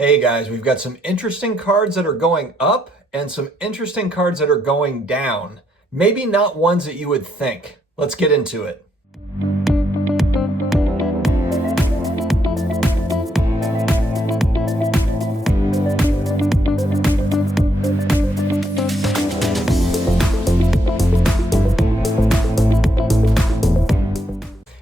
Hey guys, we've got some interesting cards that are going up and some interesting cards that are going down. Maybe not ones that you would think. Let's get into it.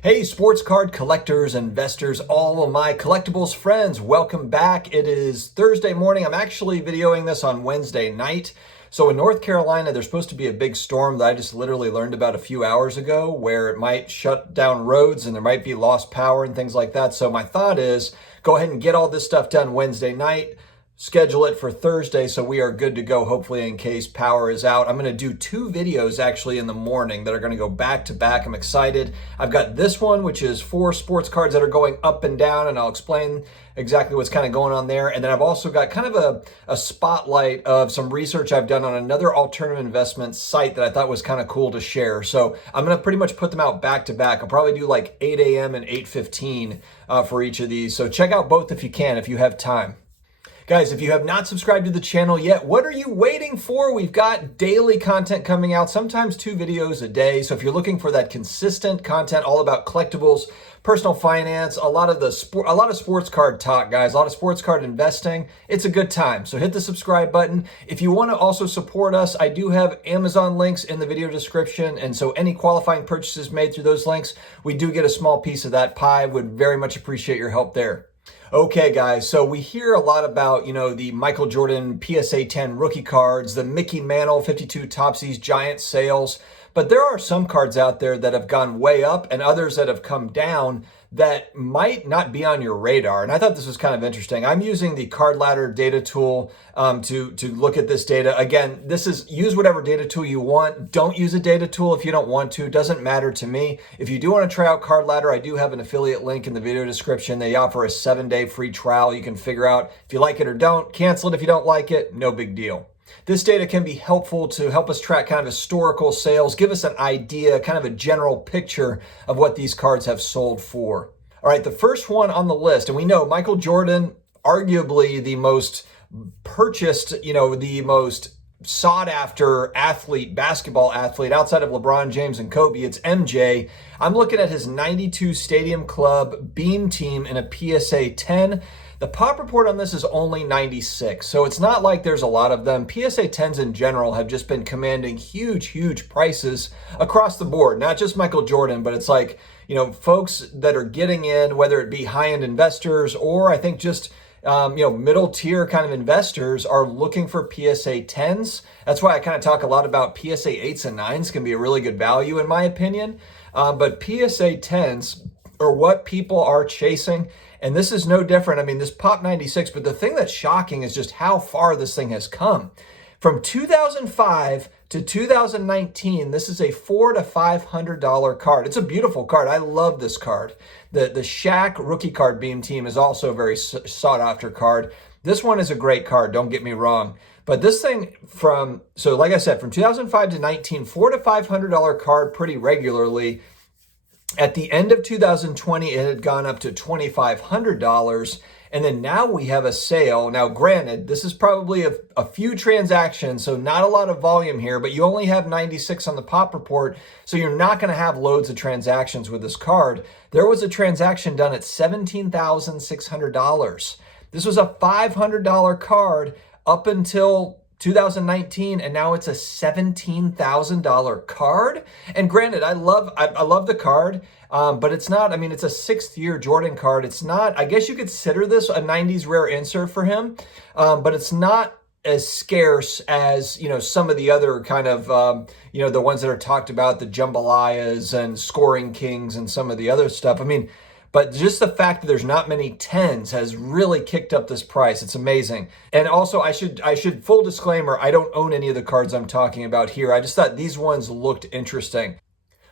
Hey, sports card collectors, investors, all of my collectibles friends, welcome back. It is Thursday morning. I'm actually videoing this on Wednesday night. So in North Carolina, there's supposed to be a big storm that I just literally learned about a few hours ago where it might shut down roads and there might be lost power and things like that. So my thought is go ahead and get all this stuff done Wednesday night. Schedule it for Thursday so we are good to go, hopefully, in case power is out. I'm going to do two videos actually in the morning that are going to go back to back. I'm excited. I've got this one, which is 4 sports cards that are going up and down, and I'll explain exactly what's kind of going on there. And then I've also got kind of a spotlight of some research I've done on another alternative investment site that I thought was kind of cool to share. So I'm going to pretty much put them out back to back. I'll probably do like 8 a.m. and 8:15 for each of these. So check out both if you can, if you have time. Guys, if you have not subscribed to the channel yet, what are you waiting for? We've got daily content coming out, sometimes 2 videos a day. So if you're looking for that consistent content all about collectibles, personal finance, a lot of sports card talk, guys, a lot of sports card investing, it's a good time. So hit the subscribe button. If you want to also support us, I do have Amazon links in the video description. And so any qualifying purchases made through those links, we do get a small piece of that pie. Would very much appreciate your help there. Okay, guys, so we hear a lot about, the Michael Jordan PSA 10 rookie cards, the Mickey Mantle 52 Topsies giant sales, but there are some cards out there that have gone way up and others that have come down that might not be on your radar. And I thought this was kind of interesting. I'm using the Card Ladder data tool to look at this data. Again, this is use whatever data tool you want. Don't use a data tool if you don't want to. It doesn't matter to me. If you do want to try out Card Ladder, I do have an affiliate link in the video description. They offer a 7-day free trial. You can figure out if you like it or don't. Cancel it if you don't like it. No big deal. This data can be helpful to help us track kind of historical sales, give us an idea, kind of a general picture of what these cards have sold for. All right, the first one on the list, and we know Michael Jordan, arguably the most purchased, the most sought after athlete, basketball athlete outside of LeBron James and Kobe, it's MJ. I'm looking at his 92 Stadium Club Beam Team in a PSA 10. The pop report on this is only 96, so it's not like there's a lot of them. PSA 10s in general have just been commanding huge prices across the board, not just Michael Jordan, but it's like, folks that are getting in, whether it be high-end investors or I think just middle tier kind of investors are looking for PSA 10s. That's why I kind of talk a lot about PSA 8s and 9s can be a really good value in my opinion. But PSA 10s are what people are chasing. And this is no different. I mean, this popped 96, but the thing that's shocking is just how far this thing has come. From 2005 to 2019, this is a $400 to $500 card. It's a beautiful card. I love this card. The Shaq rookie card Beam Team is also a very sought after card. This one is a great card, don't get me wrong. But this thing like I said, from 2005 to 19, $400 to $500 card pretty regularly. At the end of 2020, it had gone up to $2,500. And then now we have a sale. Now, granted, this is probably a few transactions, so not a lot of volume here, but you only have 96 on the pop report, so you're not going to have loads of transactions with this card. There was a transaction done at $17,600. This was a $500 card up until 2019, and now it's a $17,000 card. And granted, I love the card, but it's not, it's a 6th year Jordan card. It's not, I guess you could consider this a 90s rare insert for him, but it's not as scarce as, some of the other kind of, the ones that are talked about, the jambalayas and scoring kings and some of the other stuff. But just the fact that there's not many 10s has really kicked up this price. It's amazing. And also, I should full disclaimer, I don't own any of the cards I'm talking about here. I just thought these ones looked interesting.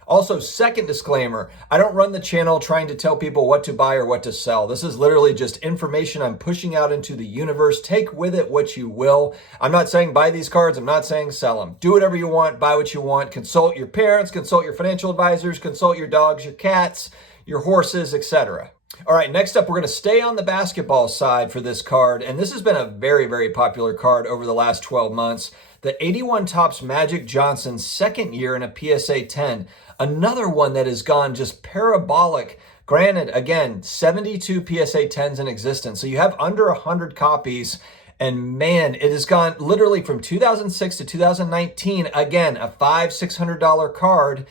Also, second disclaimer, I don't run the channel trying to tell people what to buy or what to sell. This is literally just information I'm pushing out into the universe. Take with it what you will. I'm not saying buy these cards. I'm not saying sell them. Do whatever you want, buy what you want. Consult your parents, consult your financial advisors, consult your dogs, your cats, your horses, etc. All right, next up, we're going to stay on the basketball side for this card, and this has been a very, very popular card over the last 12 months. The 81 Topps Magic Johnson, second year in a PSA 10. Another one that has gone just parabolic. Granted, again, 72 PSA 10s in existence, so you have under 100 copies. And man, it has gone literally from 2006 to 2019. Again, a $500-$600 card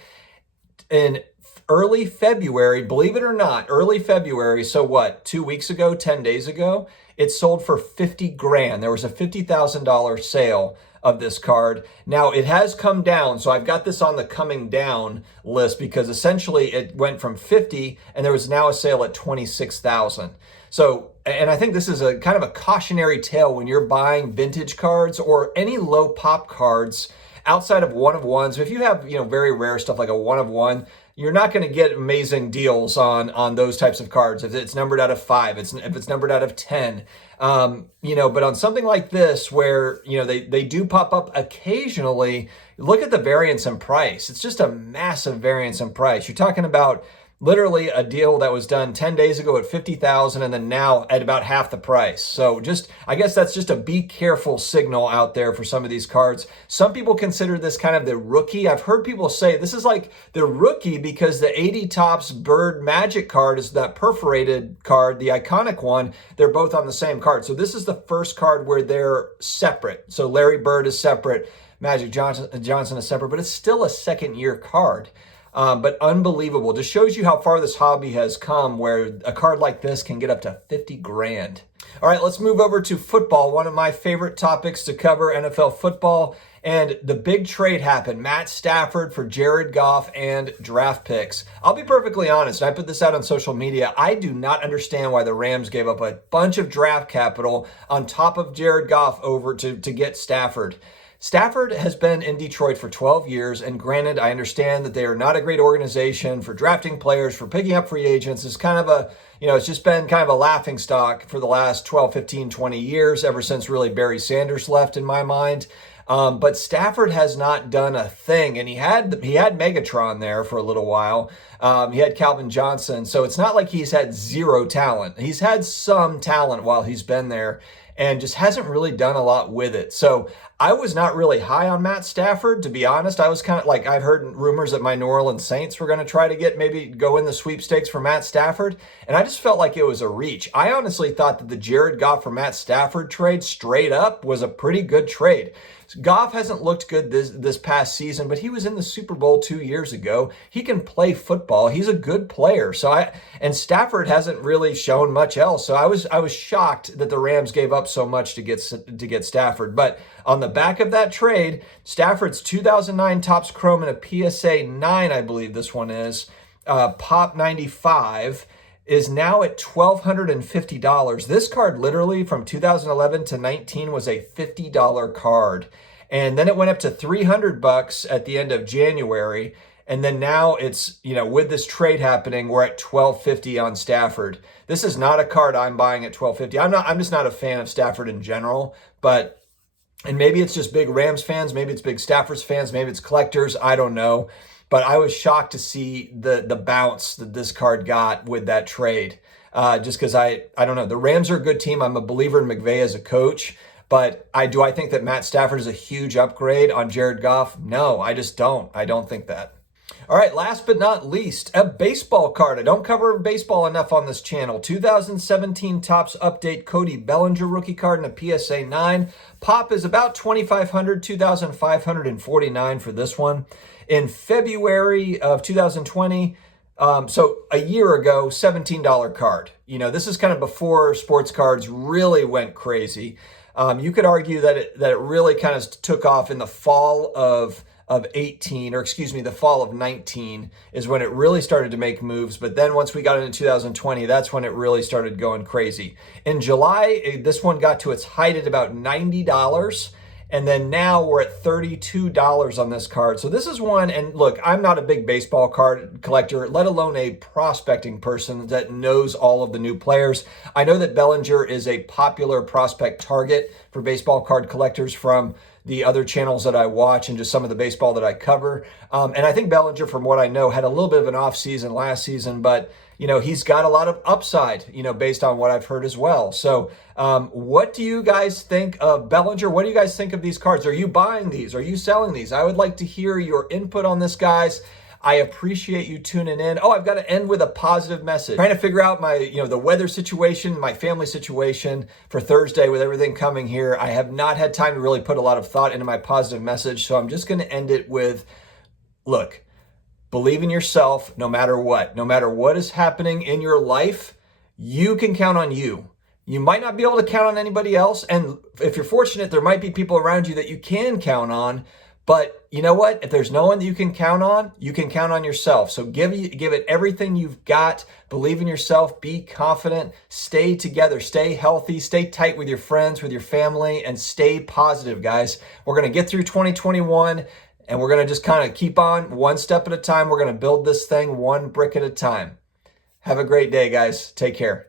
in early February, believe it or not, early February. So what, 2 weeks ago, 10 days ago, it sold for 50 grand. There was a $50,000 sale of this card. Now it has come down. So I've got this on the coming down list because essentially it went from 50 and there was now a sale at 26,000. So, and I think this is a kind of a cautionary tale when you're buying vintage cards or any low pop cards outside of one of ones. If you have, very rare stuff like a one of one, you're not going to get amazing deals on those types of cards. If it's numbered out of 5, if it's numbered out of 10, but on something like this where, they do pop up occasionally, look at the variance in price. It's just a massive variance in price. You're talking about literally a deal that was done 10 days ago at 50,000 and then now at about half the price. So I guess that's just a be careful signal out there for some of these cards. Some people consider this kind of the rookie. I've heard people say this is like the rookie because the 80 Topps Bird Magic card is that perforated card, the iconic one. They're both on the same card. So this is the first card where they're separate. So Larry Bird is separate, Magic Johnson is separate, but it's still a second year card. But unbelievable. Just shows you how far this hobby has come where a card like this can get up to 50 grand. All right, let's move over to football. One of my favorite topics to cover, NFL football. And the big trade happened. Matt Stafford for Jared Goff and draft picks. I'll be perfectly honest. I put this out on social media. I do not understand why the Rams gave up a bunch of draft capital on top of Jared Goff over to get Stafford. Stafford has been in Detroit for 12 years, and granted, I understand that they are not a great organization for drafting players, for picking up free agents. It's kind of it's just been kind of a laughingstock for the last 12, 15, 20 years, ever since really Barry Sanders left, in my mind. But Stafford has not done a thing, and he had Megatron there for a little while. He had Calvin Johnson, so it's not like he's had zero talent. He's had some talent while he's been there, and just hasn't really done a lot with it. So I was not really high on Matt Stafford, to be honest. I was kind of like, I've heard rumors that my New Orleans Saints were going to try to maybe go in the sweepstakes for Matt Stafford, and I just felt like it was a reach. I honestly thought that the Jared Goff for Matt Stafford trade straight up was a pretty good trade. Goff hasn't looked good this past season, but he was in the Super Bowl 2 years ago. He can play football. He's a good player. And Stafford hasn't really shown much else. So I was shocked that the Rams gave up so much to get Stafford. But on the back of that trade, Stafford's 2009 Topps Chrome in a PSA 9, I believe this one is, Pop 95, is now at $1,250. This card literally from 2011 to 19 was a $50 card. And then it went up to $300 at the end of January. And then now it's, with this trade happening, we're at $1,250 on Stafford. This is not a card I'm buying at $1,250. I'm just not a fan of Stafford in general, and maybe it's just big Rams fans, maybe it's big Stafford fans, maybe it's collectors, I don't know. But I was shocked to see the bounce that this card got with that trade. Just because I don't know. The Rams are a good team. I'm a believer in McVay as a coach. But I think that Matt Stafford is a huge upgrade on Jared Goff? No, I just don't. I don't think that. All right, last but not least, a baseball card. I don't cover baseball enough on this channel. 2017 Topps Update Cody Bellinger rookie card in a PSA 9. Pop is about $2,500, $2,549 for this one. In February of 2020, so a year ago, $17 card. This is kind of before sports cards really went crazy. You could argue that it really kind of took off in the fall of 18, or excuse me, the fall of 19 is when it really started to make moves. But then once we got into 2020, that's when it really started going crazy. In July, this one got to its height at about $90. And then now we're at $32 on this card. So this is one, and look, I'm not a big baseball card collector, let alone a prospecting person that knows all of the new players. I know that Bellinger is a popular prospect target for baseball card collectors from the other channels that I watch and just some of the baseball that I cover. And I think Bellinger, from what I know, had a little bit of an off season last season, but he's got a lot of upside, based on what I've heard as well. So what do you guys think of Bellinger? What do you guys think of these cards? Are you buying these? Are you selling these? I would like to hear your input on this, guys. I appreciate you tuning in. Oh, I've got to end with a positive message. Trying to figure out my, the weather situation, my family situation for Thursday with everything coming here. I have not had time to really put a lot of thought into my positive message. So I'm just going to end it with, look, believe in yourself no matter what. No matter what is happening in your life, you can count on you. You might not be able to count on anybody else. And if you're fortunate, there might be people around you that you can count on. But you know what? If there's no one that you can count on yourself. So give it everything you've got. Believe in yourself. Be confident. Stay together. Stay healthy. Stay tight with your friends, with your family, and stay positive, guys. We're going to get through 2021, and we're going to just kind of keep on one step at a time. We're going to build this thing one brick at a time. Have a great day, guys. Take care.